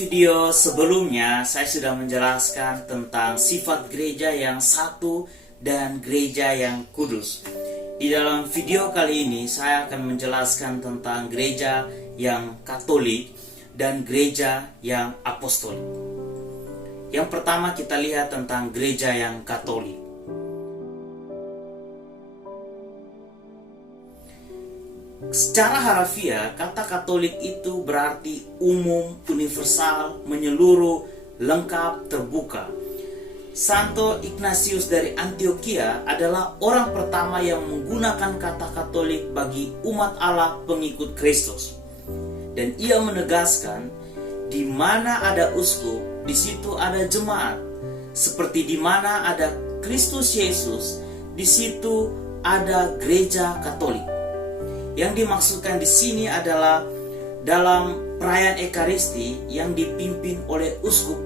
video sebelumnya saya sudah menjelaskan tentang sifat gereja yang satu dan gereja yang kudus. Di dalam video kali ini saya akan menjelaskan tentang gereja yang Katolik dan gereja yang apostolik. Yang pertama kita lihat tentang gereja yang Katolik. Secara harafiah, kata Katolik itu berarti umum, universal, menyeluruh, lengkap, terbuka. Santo Ignatius dari Antioquia adalah orang pertama yang menggunakan kata Katolik bagi umat Allah pengikut Kristus. Dan ia menegaskan, di mana ada uskup, di situ ada jemaat. Seperti di mana ada Kristus Yesus, di situ ada gereja Katolik. Yang dimaksudkan di sini adalah dalam perayaan Ekaristi yang dipimpin oleh uskup,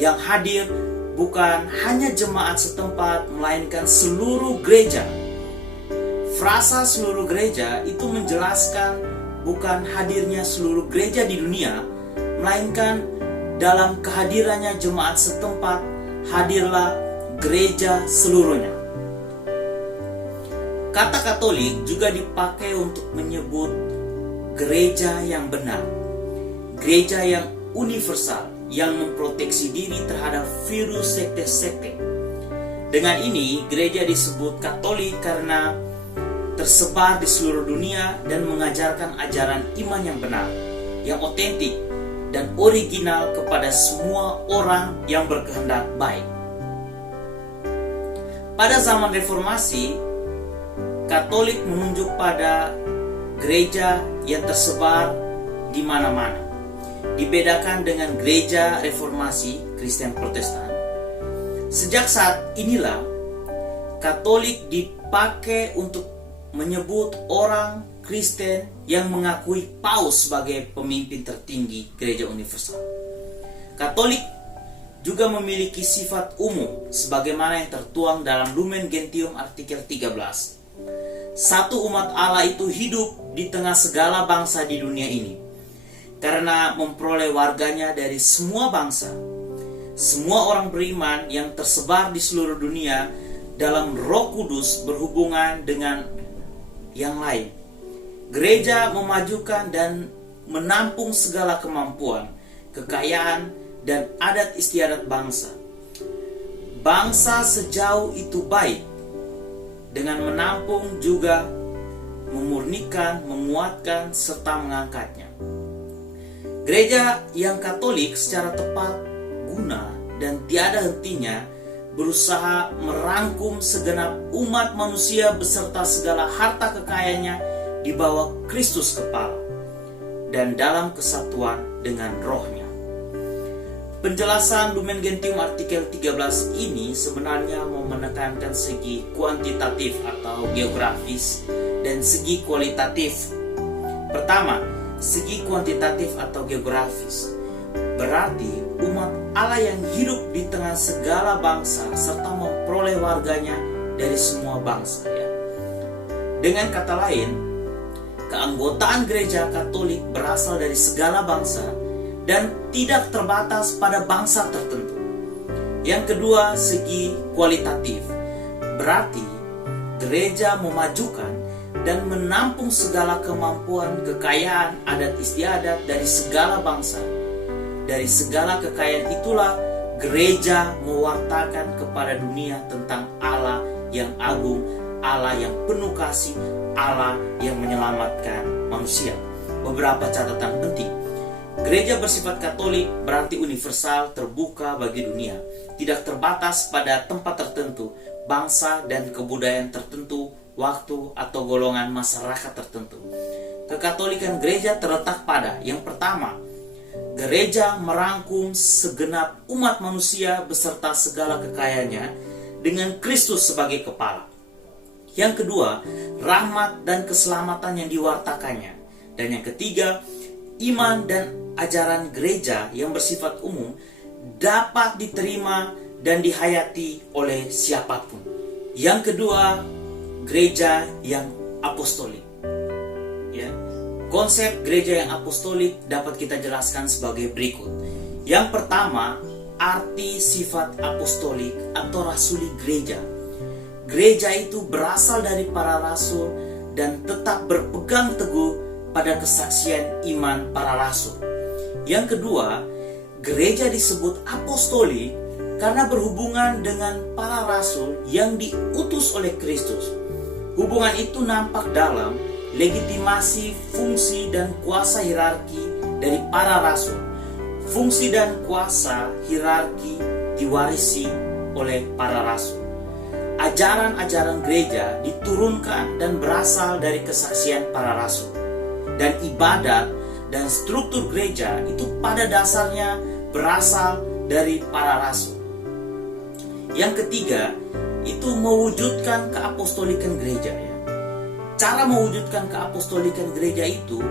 yang hadir bukan hanya jemaat setempat, melainkan seluruh gereja. Frasa seluruh gereja itu menjelaskan bukan hadirnya seluruh gereja di dunia, melainkan dalam kehadirannya jemaat setempat, hadirlah gereja seluruhnya. Kata Katolik juga dipakai untuk menyebut gereja yang benar, gereja yang universal, yang memproteksi diri terhadap virus sekte-sekte. Dengan ini, gereja disebut Katolik karena tersebar di seluruh dunia dan mengajarkan ajaran iman yang benar, yang otentik dan original kepada semua orang yang berkehendak baik. Pada zaman Reformasi, Katolik menunjuk pada gereja yang tersebar di mana-mana. Dibedakan dengan gereja Reformasi Kristen Protestan. Sejak saat inilah Katolik dipakai untuk menyebut orang Kristen yang mengakui Paus sebagai pemimpin tertinggi gereja universal. Katolik juga memiliki sifat umum sebagaimana yang tertuang dalam Lumen Gentium artikel 13. Satu umat Allah itu hidup di tengah segala bangsa di dunia ini, karena memperoleh warganya dari semua bangsa. Semua orang beriman yang tersebar di seluruh dunia dalam Roh Kudus berhubungan dengan yang lain. Gereja memajukan dan menampung segala kemampuan, kekayaan, dan adat istiadat bangsa. Bangsa sejauh itu baik, dengan menampung juga memurnikan, menguatkan, serta mengangkatnya. Gereja yang Katolik secara tepat guna dan tiada hentinya berusaha merangkum segenap umat manusia beserta segala harta kekayaannya di bawah Kristus kepala dan dalam kesatuan dengan rohnya. Penjelasan Lumen Gentium artikel 13 ini sebenarnya mau menekankan segi kuantitatif atau geografis dan segi kualitatif. Pertama, segi kuantitatif atau geografis berarti umat Allah yang hidup di tengah segala bangsa serta memperoleh warganya dari semua bangsa. Dengan kata lain, keanggotaan gereja Katolik berasal dari segala bangsa dan tidak terbatas pada bangsa tertentu. Yang kedua, segi kualitatif. Berarti gereja memajukan dan menampung segala kemampuan, kekayaan, adat istiadat dari segala bangsa. Dari segala kekayaan itulah gereja mewartakan kepada dunia tentang Allah yang agung, Allah yang penuh kasih, Allah yang menyelamatkan manusia. Beberapa catatan penting. Gereja bersifat Katolik berarti universal, terbuka bagi dunia, tidak terbatas pada tempat tertentu, bangsa dan kebudayaan tertentu, waktu atau golongan masyarakat tertentu. Kekatolikan gereja terletak pada yang pertama, gereja merangkum segenap umat manusia beserta segala kekayaannya dengan Kristus sebagai kepala. Yang kedua, rahmat dan keselamatan yang diwartakannya. Dan yang ketiga, iman dan ajaran gereja yang bersifat umum dapat diterima dan dihayati oleh siapapun. Yang kedua, gereja yang apostolik. Konsep gereja yang apostolik dapat kita jelaskan sebagai berikut. Yang pertama, arti sifat apostolik atau rasuli gereja. Gereja itu berasal dari para rasul dan tetap berpegang teguh pada kesaksian iman para rasul. Yang kedua, gereja disebut apostolik karena berhubungan dengan para rasul yang diutus oleh Kristus. Hubungan itu nampak dalam legitimasi, fungsi, dan kuasa hierarki dari para rasul. Fungsi dan kuasa hierarki diwarisi oleh para rasul. Ajaran-ajaran gereja diturunkan dan berasal dari kesaksian para rasul. Dan ibadat dan struktur gereja itu pada dasarnya berasal dari para rasul. Yang ketiga, itu mewujudkan keapostolikan gereja. Cara mewujudkan keapostolikan gereja itu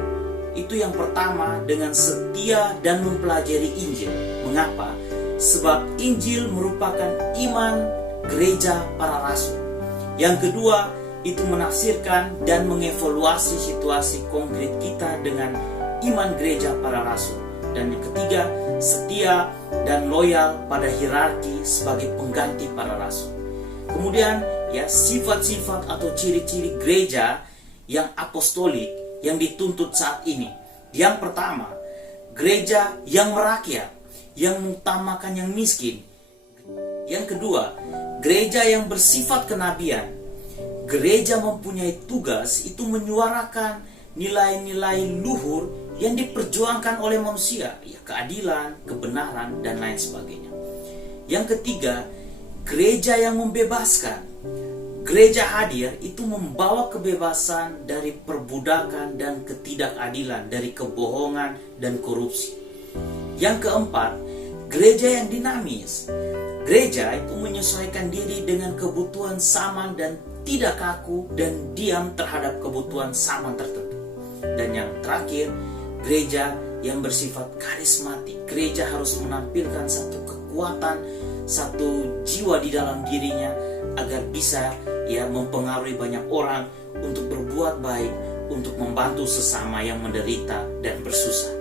yang pertama dengan setia dan mempelajari Injil. Mengapa? Sebab Injil merupakan iman gereja para rasul. Yang kedua, itu menafsirkan dan mengevaluasi situasi konkret kita dengan iman gereja para rasul. Dan yang ketiga, setia dan loyal pada hierarki sebagai pengganti para rasul. Kemudian sifat-sifat atau ciri-ciri gereja yang apostolik yang dituntut saat ini. Yang pertama, gereja yang merakyat, yang mengutamakan yang miskin. Yang kedua, gereja yang bersifat kenabian. Gereja mempunyai tugas itu menyuarakan nilai-nilai luhur yang diperjuangkan oleh manusia, keadilan, kebenaran, dan lain sebagainya. Yang ketiga, gereja yang membebaskan. Gereja hadir itu membawa kebebasan dari perbudakan dan ketidakadilan, dari kebohongan dan korupsi. Yang keempat, gereja yang dinamis. Gereja itu menyesuaikan diri dengan kebutuhan zaman dan tidak kaku dan diam terhadap kebutuhan zaman tertentu. Dan yang terakhir, gereja yang bersifat karismatik. Gereja harus menampilkan satu kekuatan, satu jiwa di dalam dirinya agar bisa mempengaruhi banyak orang untuk berbuat baik, untuk membantu sesama yang menderita dan bersusah.